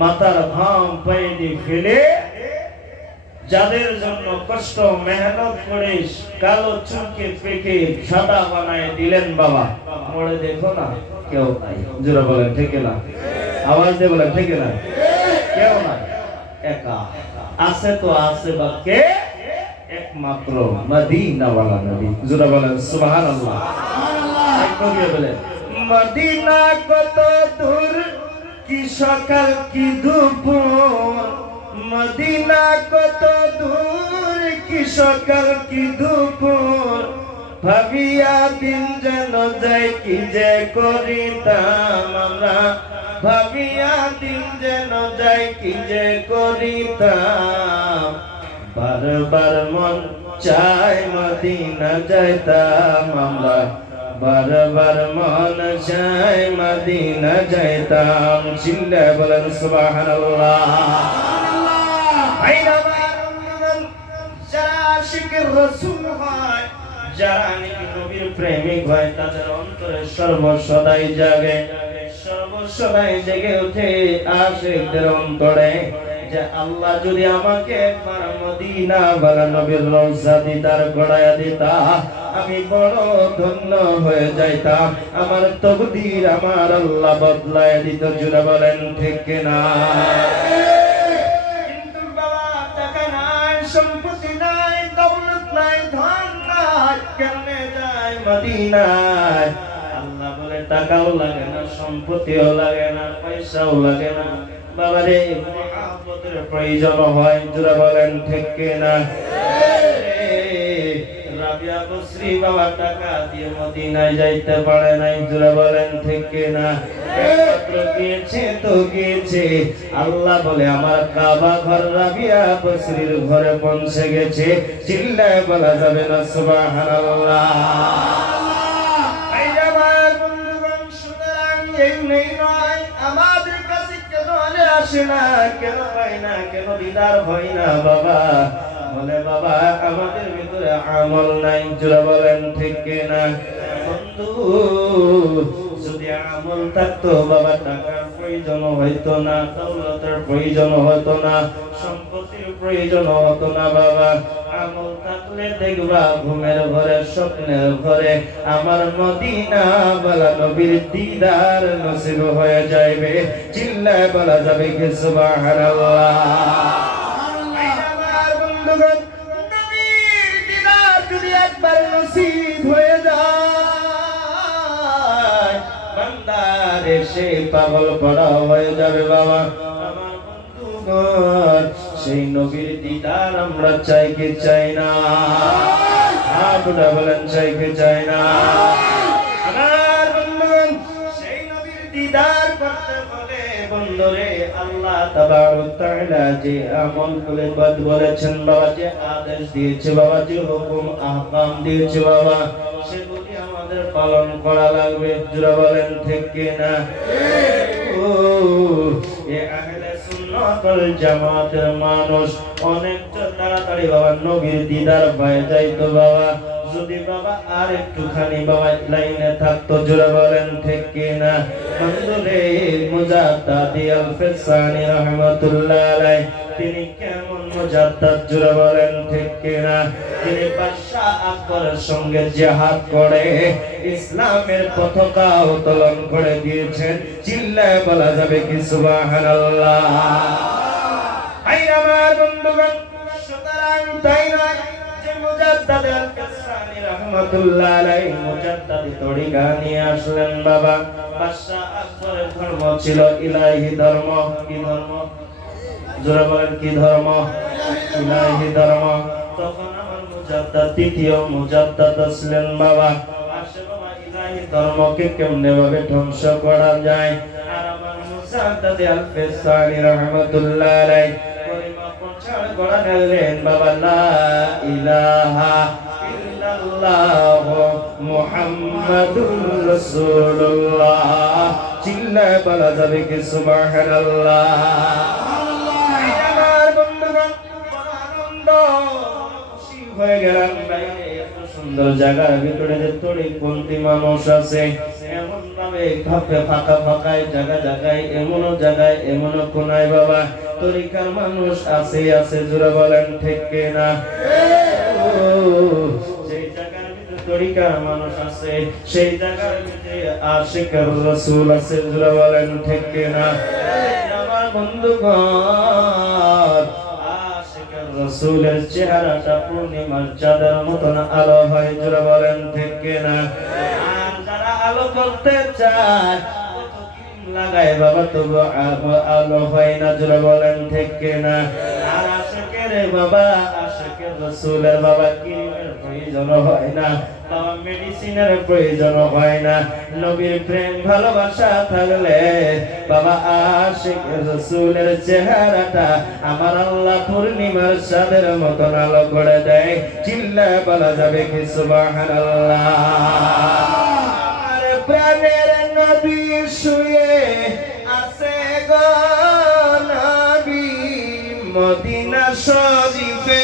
মাথার ঘাম পায়ে দিয়ে ফেলে যাদের জন্য কষ্ট মেহনত করে কালো চুলকে পেকে সাদা বানায় দিলেন বাবা, মরে দেখো না কেউ নাই। জোরে বলেন ঠিক না? আওয়াজ দিয়ে বলেন ঠিক না? কেউ নাই, একা আছে। তো আছে বাক্যে একমাত্র মদিনাওয়ালা নবী। জোরে বলেন সুবহানাল্লাহ। সুবহানাল্লাহ বলেন। মদিনা কত দূর, কি সকাল কি দুপুর, মদিনা কত দূর, কি সকাল কি দুপুর, ভাবিয়া দিন যেন যাই কি যে করিতাম আমরা, ভাবিয়া দিন যেন যাই কি যে করিতাম, বারবার মন চাই মদিনা যাইতাম আমরা, বারবার মন চাই মদিনা যাইতাম। চিল্লা বলেন সুবহানাল্লাহ। যারা আশিকের রাসূল হয়, যারা নাকি নবীর প্রেমিক হয়, তাদের অন্তরে সর্বসদাই জাগে, সর্বসদাই জেগে ওঠে আশিকদের অন্তরে যে আল্লাহ যদি আমাকে একবার মদিনা ওয়ালা নবীর রওজা দিদার করায়া দিতা, আমি বড় ধন্য হয়ে যাইতাম, আমার তকদীর আমার আল্লাহ বদলায় দিত। জুড়ে বলেন ঠিক না? কিন্তু বাবা টাকা নাই, সম্পত্তি নাই, দৌলত নাই, ধন নাই, কেমনে যায় মদিনায়? আল্লাহ বলে টাকাও লাগে না, সম্পত্তিও লাগে না, পয়সাও লাগে না, বাবারে মহব্বতের প্রয়োজন হয়। জোরে বলেন ঠিক না? রাবিয়া বসরি বাবা টাকা দিয়ে মদিনায় যাইতে পারে নাই। জোরে বলেন ঠিক না? একমাত্র গিয়েছে তো গিয়েছে, আল্লাহ বলে আমার কাবা ঘর রাবিয়া বসরির ঘরে পৌঁছে গেছে। চিল্লায় বলা যাবে না সুবহানাল্লাহ। আমাদের কাছে কেন আসে না, কেন হয় না, কেন দিদার হয় না বাবা? বলে বাবা আমাদের ভিতরে আমল নাই। জোরে বলেন ঠিক না? বন্ধু যদি আমল থাকতো বাবা, টাকার প্রয়োজন হইতো না, দৌলতের প্রয়োজন হতো না, সম্পত্তির প্রয়োজন হতো না বাবা। আমল থাকলে দেখবা ঘুমের ঘরে স্বপ্নের ঘরে আমার মদিনা ওয়ালা নবীর দিদার নসিব হয়ে যাবে। চিল্লায় বলা যাবে কি সুবহানাল্লাহ। আমার বন্ধুগণ, নবীর দিদার যদি একবার নসিব হয়ে যায়, বান্দার এসে পাগল পড়া হয়ে যাবে বাবা। আমার বন্ধুগণ, সেই নবীর দিদার আমরা চাই কি চাই না? আপনারা বলেন চাই কি চাই না? আমার বন্ধুগণ, সেই নবীর দিদার করতে হলে বন্ধুরে আল্লাহ তাবারক তাআলা যে আমল করে বলেছেন বাবা, যে আদেশ দিয়েছে বাবা, যে হুকুম আহকাম দিয়েছে বাবা, সেগুলি আমাদের পালন করা লাগবে। জোরে বলেন ঠিক কি না? ও এ আহলে সুন্নাত ওয়াল জামাতের মানুষ অনেকটা তাড়াতাড়ি বাবা নবীর দিদার পায় যাইতো বাবা, যদি বাবা আর একটুখানি বাবা লাইনে থাকতো। জোরে বলেন ঠিক কি না? বন্ধুরে মুজাদ্দাদি আল-ফিসানি রাহমাতুল্লাহ আলাইহি, তিনি কেমন মুজাদ্দাদ? জোরে বলেন ঠিক কি না? তিনি বাদশা আকবরের সঙ্গে জিহাদ করে ইসলামের পতাকা উত্তোলন করে দিয়েছেন। চিল্লায় বলা যাবে কি সুবহানাল্লাহ। আই আমার বন্ধুগণ, সুতরাং তাই নয় যে মুজাদ্দাদ আল-ফিসানি রাহমাতুল্লাহ আলাইহি মুজাদ্দাদি তরিকা নিয়ে আসলেন বাবা। বাদশা আকবরের ধর্ম ছিল ইলাহি ধর্ম। কি ধর্ম? জোরে বলেন কি ধর্ম? ইলাহি ধর্ম। তখন আমার মুজাদ্দাদ তৃতীয় মুজাদ্দাদ আসলেন বাবা। আসে বাবা ইলাহি ধর্মকে কেমনে ভাবে ধ্বংস করা যায়। আর আমার মুজাদ্দাদ আল-ফিসানি রাহমাতুল্লাহ আলাইহি কলিমা প্রচার করা গেলেন বাবা, লা ইলাহা ইল্লাল্লাহ মুহাম্মাদুর রাসূলুল্লাহ। চিল্লায় বলা যাবে কি সুবহানাল্লাহ। হয়ে গেলাম এত সুন্দর জায়গার ভিতরে যে তরিকপন্থী মানুষ আছে, এমন ভাবে ফাঁকা ফাঁকায় জায়গায় এমন কোনায় বাবা তরিকার মানুষ আছে জোরে বলেন ঠিক কিনা সেই জায়গার ভিতরে তরিকার মানুষ আছে সেই জায়গার ভিতরে আশিকের রাসূল আছে জোরে বলেন ঠিক কিনা আমার বন্ধুগণ আশিকের রাসূলের চেহারাটা পূর্ণিমার চাঁদের মতন আলো হয় জোরে বলেন ঠিক কিনা আর যারা আলো করতে চায় লাগায় বাবা তবু আলো হয় না জোরে বলেন ঠিক কিনা আর আশিকের বাবা আশিকের রাসূলের বাবা ক্রিমের প্রয়োজন হয় না বাবা মেডিসিনের প্রয়োজন হয় না নবীর প্রেম ভালোবাসা থাকলে বাবা আশিকের রাসূলের চেহারাটা আমার আল্লাহ পূর্ণিমার চাঁদের মতন আলো করে দেয় চিল্লায় বলা যাবে কি সুবহানাল্লাহ আমার প্রাণের নবী শুয়ে আছে গো নবী মদিনা শরীফে